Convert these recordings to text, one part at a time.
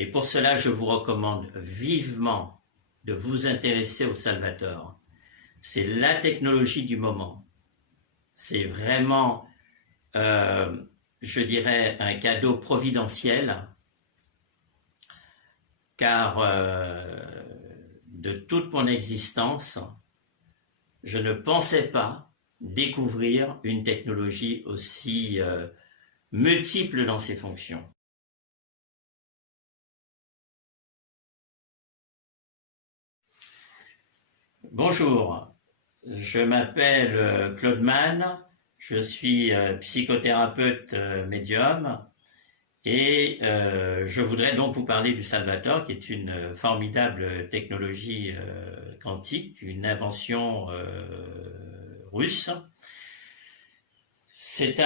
Et pour cela, je vous recommande vivement de vous intéresser au Salvator. C'est la technologie du moment. C'est vraiment, je dirais, un cadeau providentiel, car de toute mon existence, je ne pensais pas découvrir une technologie aussi multiple dans ses fonctions. Bonjour, je m'appelle Claude Mann, je suis psychothérapeute médium et je voudrais donc vous parler du Salvator, qui est une formidable technologie quantique, une invention russe. C'est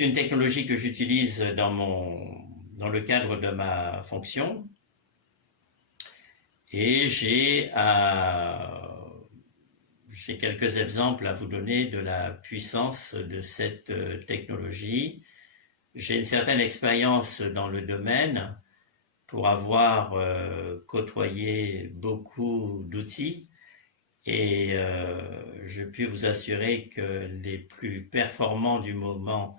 une technologie que j'utilise dans le cadre de ma fonction. Et j'ai quelques exemples à vous donner de la puissance de cette technologie. J'ai une certaine expérience dans le domaine pour avoir côtoyé beaucoup d'outils et je puis vous assurer que les plus performants du moment,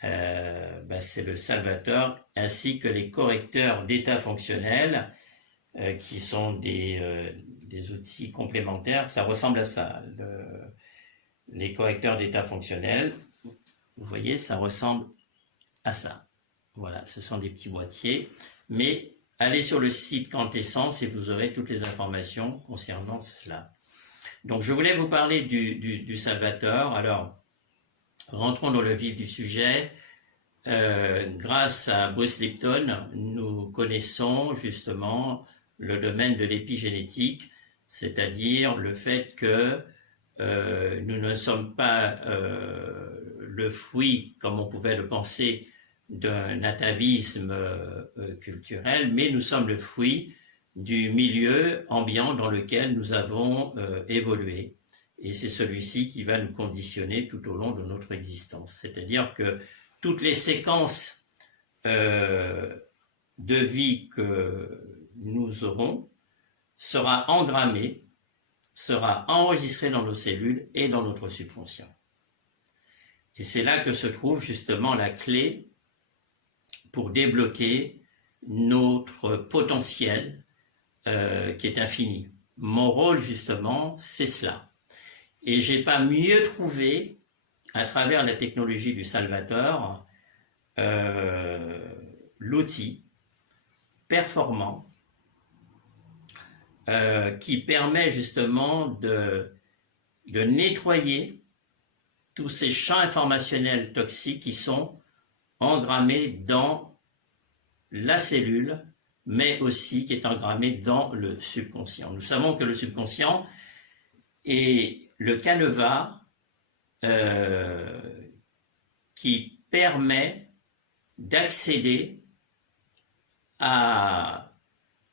c'est le Salvator, ainsi que les correcteurs d'état fonctionnel, qui sont des outils complémentaires. Ça ressemble à ça, les correcteurs d'état fonctionnel. Vous voyez, ça ressemble à ça. Voilà, ce sont des petits boîtiers. Mais allez sur le site Quantessence et vous aurez toutes les informations concernant cela. Donc, je voulais vous parler du Salvator. Alors, rentrons dans le vif du sujet. Grâce à Bruce Lipton, nous connaissons justement le domaine de l'épigénétique, c'est-à-dire le fait que nous ne sommes pas le fruit, comme on pouvait le penser, d'un atavisme culturel, mais nous sommes le fruit du milieu ambiant dans lequel nous avons évolué. Et c'est celui-ci qui va nous conditionner tout au long de notre existence. C'est-à-dire que toutes les séquences de vie que nous aurons sera engrammée, sera enregistrée dans nos cellules et dans notre subconscient. Et c'est là que se trouve justement la clé pour débloquer notre potentiel qui est infini. Mon rôle justement, c'est cela. Et j'ai pas mieux trouvé à travers la technologie du Salvator l'outil performant qui permet justement de nettoyer tous ces champs informationnels toxiques qui sont engrammés dans la cellule, mais aussi qui est engrammé dans le subconscient. Nous savons que le subconscient est le canevas qui permet d'accéder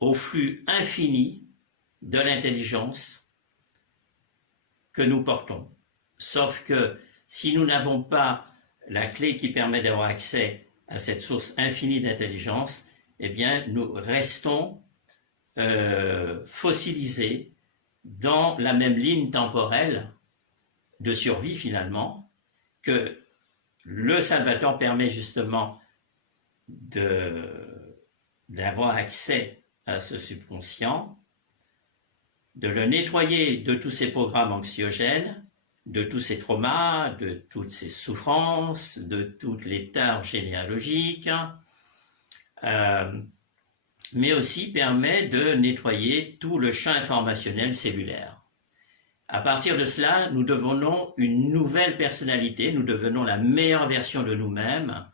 au flux infini de l'intelligence que nous portons. Sauf que si nous n'avons pas la clé qui permet d'avoir accès à cette source infinie d'intelligence, eh bien, nous restons fossilisés dans la même ligne temporelle de survie finalement, que le Salvator permet justement d'avoir accès à ce subconscient, de le nettoyer de tous ces programmes anxiogènes, de tous ces traumas, de toutes ces souffrances, de toutes les tares généalogiques, mais aussi permet de nettoyer tout le champ informationnel cellulaire. À partir de cela, nous devenons une nouvelle personnalité, nous devenons la meilleure version de nous-mêmes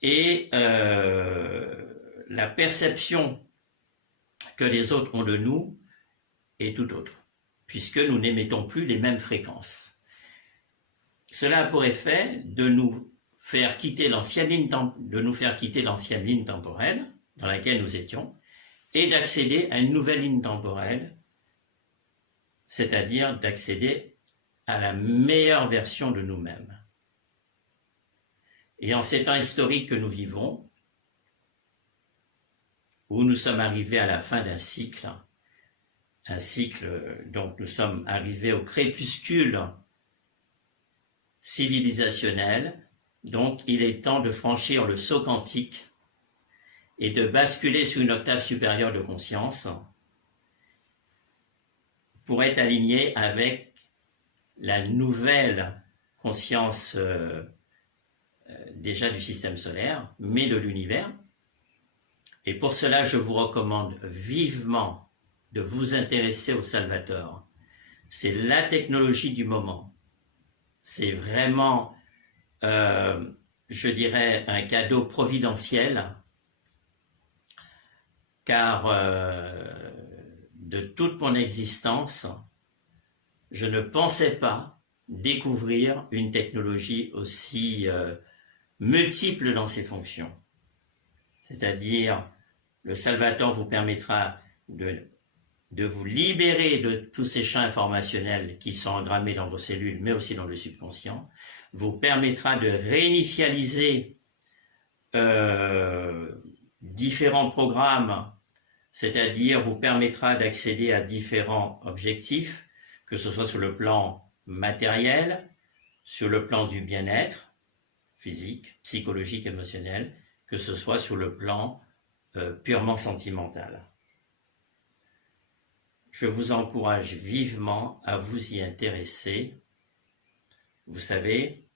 et la perception que les autres ont de nous est tout autre, puisque nous n'émettons plus les mêmes fréquences. Cela a pour effet de nous faire quitter l'ancienne ligne temporelle dans laquelle nous étions et d'accéder à une nouvelle ligne temporelle, c'est-à-dire d'accéder à la meilleure version de nous-mêmes. Et en ces temps historiques que nous vivons, où nous sommes arrivés à la fin d'un cycle, donc nous sommes arrivés au crépuscule civilisationnel, donc il est temps de franchir le saut quantique et de basculer sur une octave supérieure de conscience pour être aligné avec la nouvelle conscience déjà du système solaire, mais de l'univers. Et pour cela, je vous recommande vivement de vous intéresser au Salvator. C'est la technologie du moment. C'est vraiment, je dirais, un cadeau providentiel, car de toute mon existence, je ne pensais pas découvrir une technologie aussi multiple dans ses fonctions. C'est-à-dire, le Salvator vous permettra de vous libérer de tous ces champs informationnels qui sont engrammés dans vos cellules, mais aussi dans le subconscient, vous permettra de réinitialiser différents programmes, c'est-à-dire vous permettra d'accéder à différents objectifs, que ce soit sur le plan matériel, sur le plan du bien-être physique, psychologique, émotionnel, que ce soit sur le plan purement sentimental. Je vous encourage vivement à vous y intéresser. Vous savez,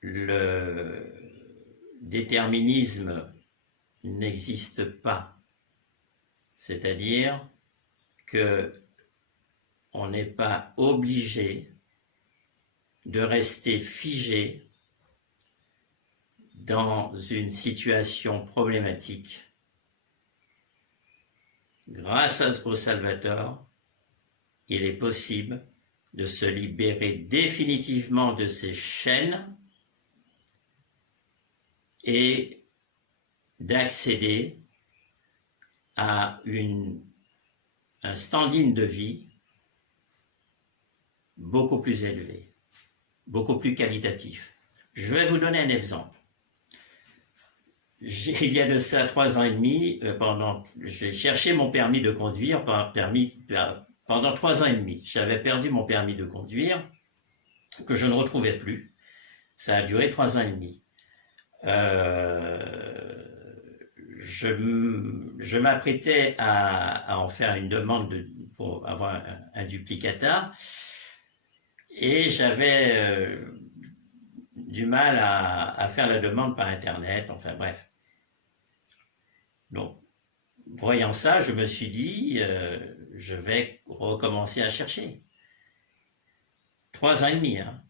le déterminisme n'existe pas. C'est-à-dire que on n'est pas obligé de rester figé dans une situation problématique. Grâce au Salvator, il est possible de se libérer définitivement de ces chaînes et d'accéder à un standing de vie beaucoup plus élevé, beaucoup plus qualitatif. Je vais vous donner un exemple. Il y a de ça 3 ans et demi, j'ai cherché mon permis de conduire pendant 3 ans et demi. J'avais perdu mon permis de conduire, que je ne retrouvais plus. Ça a duré 3 ans et demi. Je m'apprêtais à en faire une demande pour avoir un duplicata, et j'avais du mal à faire la demande par Internet, enfin bref. Donc, voyant ça, je me suis dit, je vais recommencer à chercher. 3 ans et demi, hein.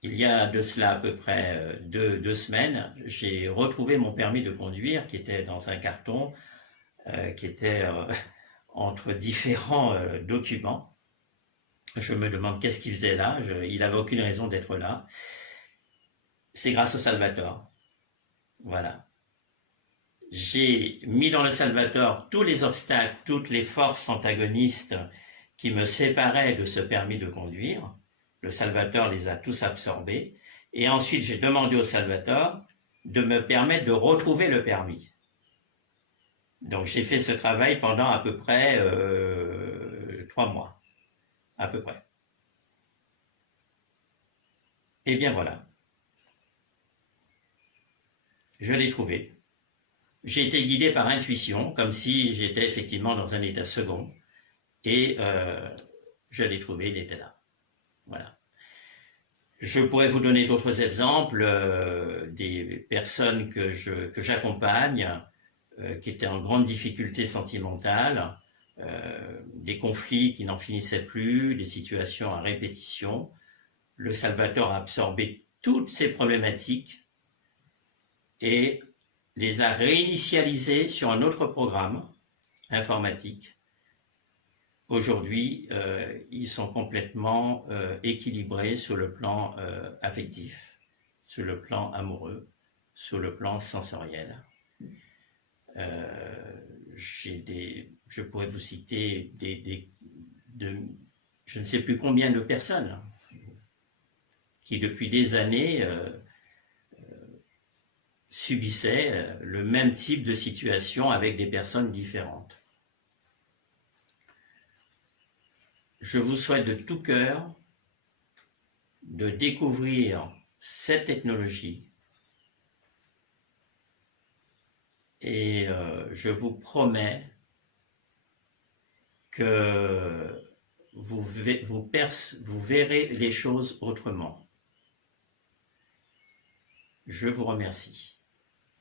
Il y a de cela à peu près 2 semaines, j'ai retrouvé mon permis de conduire qui était dans un carton, qui était entre différents documents. Je me demande qu'est-ce qu'il faisait là, il n'avait aucune raison d'être là. C'est grâce au Salvator. Voilà. J'ai mis dans le Salvator tous les obstacles, toutes les forces antagonistes qui me séparaient de ce permis de conduire. Le Salvator les a tous absorbés. Et ensuite, j'ai demandé au Salvator de me permettre de retrouver le permis. Donc, j'ai fait ce travail pendant à peu près 3 mois. À peu près. Et bien voilà. Je l'ai trouvé. J'ai été guidé par intuition, comme si j'étais effectivement dans un état second. Et je l'ai trouvé, il était là. Voilà. Je pourrais vous donner d'autres exemples, des personnes que j'accompagne, qui étaient en grande difficulté sentimentale, des conflits qui n'en finissaient plus, des situations à répétition. Le Salvator a absorbé toutes ces problématiques et les a réinitialisées sur un autre programme informatique. Aujourd'hui, ils sont complètement équilibrés sur le plan affectif, sur le plan amoureux, sur le plan sensoriel. Je pourrais vous citer je ne sais plus combien de personnes qui depuis des années subissait le même type de situation avec des personnes différentes. Je vous souhaite de tout cœur de découvrir cette technologie et je vous promets que vous verrez les choses autrement. Je vous remercie.